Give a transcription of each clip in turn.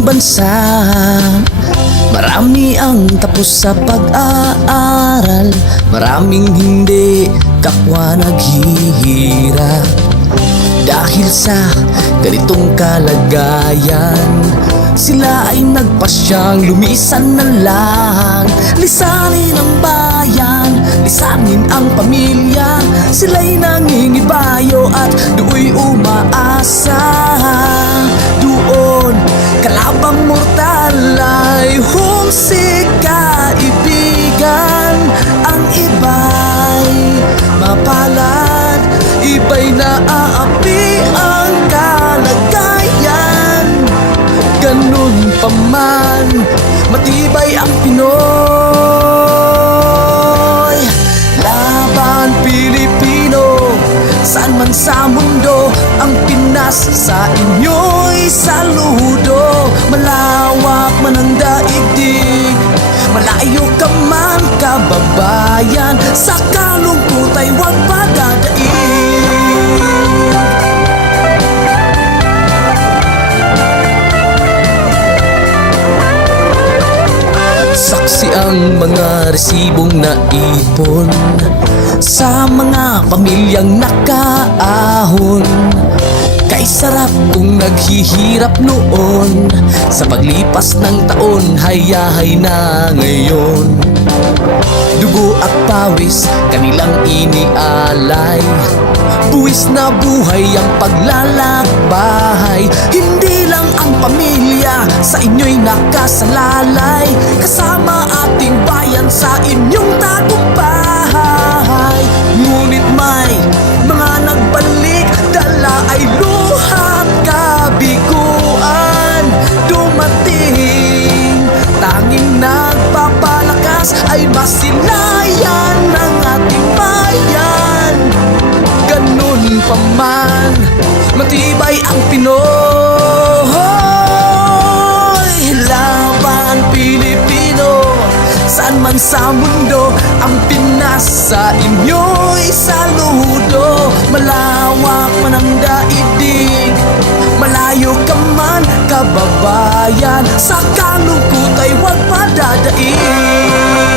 bansa. Marami ang tapos sa pag-aaral. Maraming hindi kapwa naghihirap Dahil sa ganitong kalagayan Sila ay nagpasyang lumisan na lang. Lisanin ang bayan, lisanin ang pamilya. Sila'y nangingibayo at do'y umaasa mortal ay humsik kaibigan Ang iba'y mapalad, iba'y naaapi ang kalagayan. Ganun pa man, matibay ang Pinoy. Laban Pilipino, saan man sa mundo Ang Pinas sa inyo'y saludo Malawak man ang daigdig. Malayo ka man kababayan. Sa kalungkot ay huwag padadaig Saksi ang mga resibong naipon. Sa mga pamilyang nakaahon Kay sarap kung naghihirap noon. Sa paglipas ng taon hayahay na ngayon. Dugo at pawis kanilang inialay. Buwis na buhay ang paglalakbay. Hindi lang ang pamilya sa inyo'y nakasalalay. Kasama ating bayan sa inyong tagumpay. Ngunit may mga nagbalik Dala ay luhat Ang Pinas sa inyo'y saludo. Malawak man ang daigdig. Malayo ka man, kababayan. Sa kalungkot ay huwag padadaig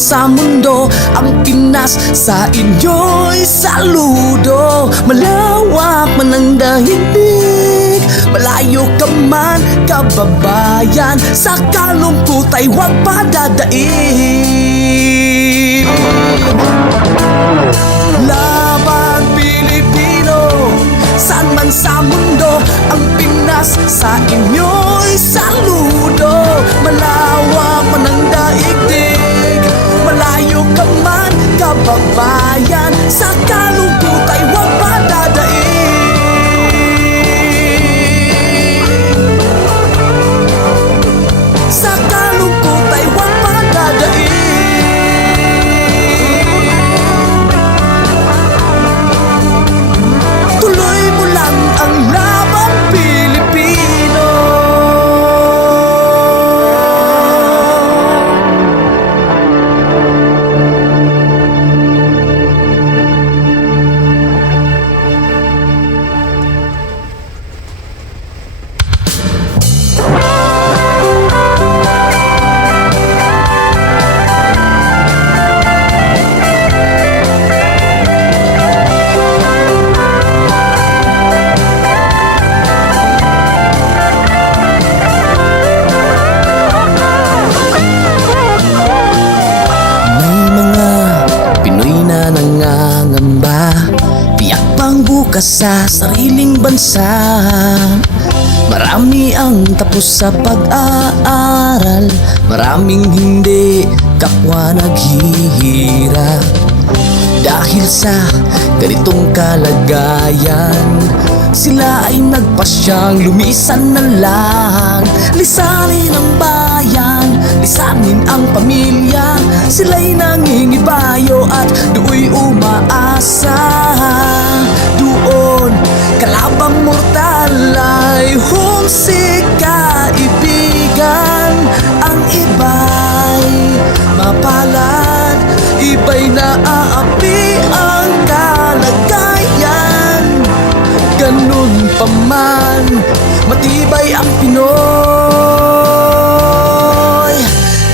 sa mundo Ang Pinas sa inyo'y saludo. Malawak man ang daigdig Malayo ka man kababayan. Sa kalungkot ay huwag padadaig Laban Pilipino Saan man sa mundo Ang Pinas sa inyo'y saludo. Malawak man ang daigdig Malayo ka man kababayan. Sa kalungkot ay huwag padadaig ang tapos sa pag-aaral Maraming hindi kapwa naghihirap Dahil sa ganitong kalagayan Sila ay nagpasyang lumisan na lang Lisanin ang bayan, lisanin ang pamilya. Sila'y nangingibayo at do'y umaasa. Doon, kalabang mortal ay pag-ibig, kaibigan Ang iba'y mapalad. Iba'y naaapi ang kalagayan. Ganun pa man Matibay ang Pinoy.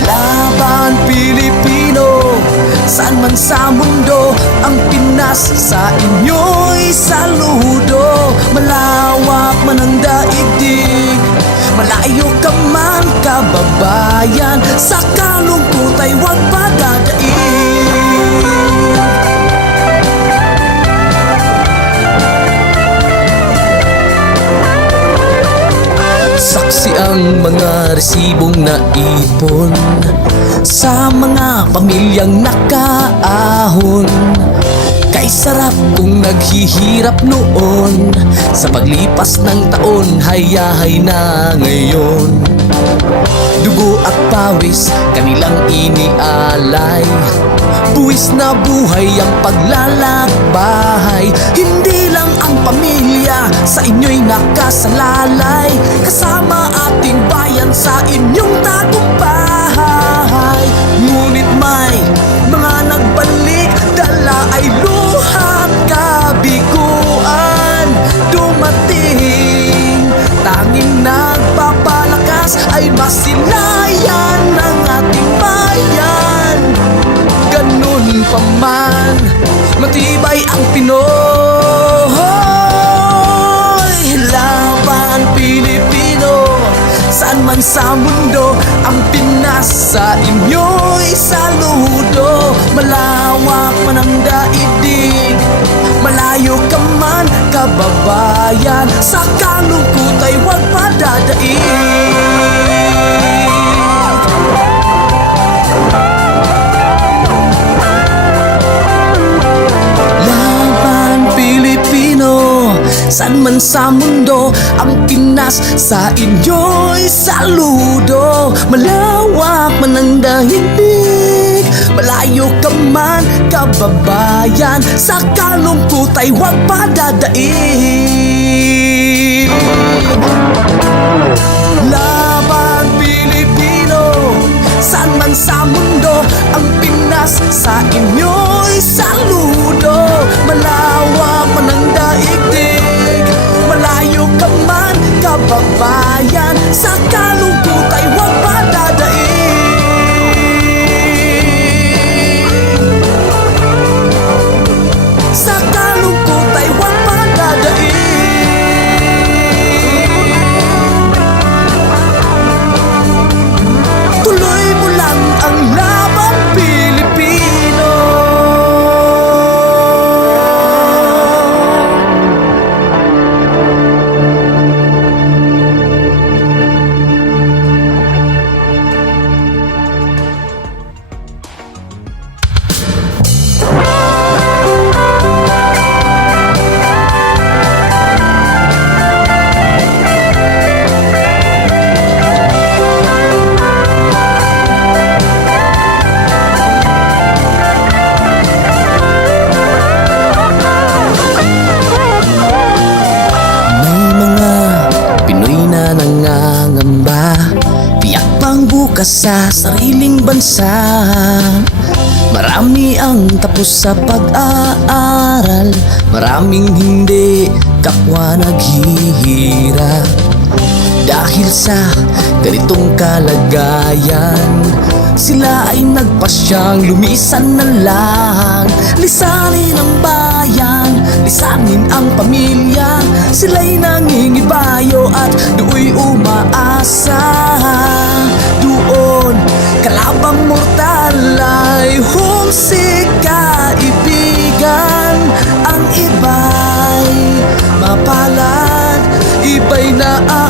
Laban Pilipino Saan man sa mundo Ang Pinas sa inyo'y saludo. Malawak man ang daigdig kababayan Sa kalungkot ay huwag padadaig Saksi ang mga resibong naipon Sa mga pamilyang nakaahon. Kay sarap kung naghihirap noon Sa paglipas ng taon hayahay na ngayon Dugo at pawis kanilang inialay. Buwis na buhay ang paglalakbahay Hindi lang ang pamilya sa inyo'y nakasalalay. Kasama ating bayan sa inyong tagumpay. Ngunit may mga nagbalik Dala ay luhat kabiguan. Dumating Tanging nagpapalakas ay masilayan ng ating bayan. Ganun pa man, matibay ang Pinoy. Laban Pilipino Saan man sa mundo Ang Pinas sa inyo'y saludo. Malawak man ang daigdig Malayo ka man kababayan. Sa kalungkot ay huwag padadaig San man sa mundo Ang Pinas sa inyo'y saludo. Malawak man ang daigdig Malayo ka man kababayan. Sa kalungkot ay huwag padadaig Laban Pilipino Saan man sa mundo Ang Pinas sa inyo'y sa sariling bansa. Marami ang tapos sa pag-aaral Maraming hindi kapwa naghihirap Dahil sa ganitong kalagayan Sila ay nagpasyang lumisan na lang Lisanin ang bayan, lisanin ang pamilya. Sila'y nangingibayo at do'y umaasa kalabang mortal ay humsik kaibigan Ang iba'y mapalad, iba'y naa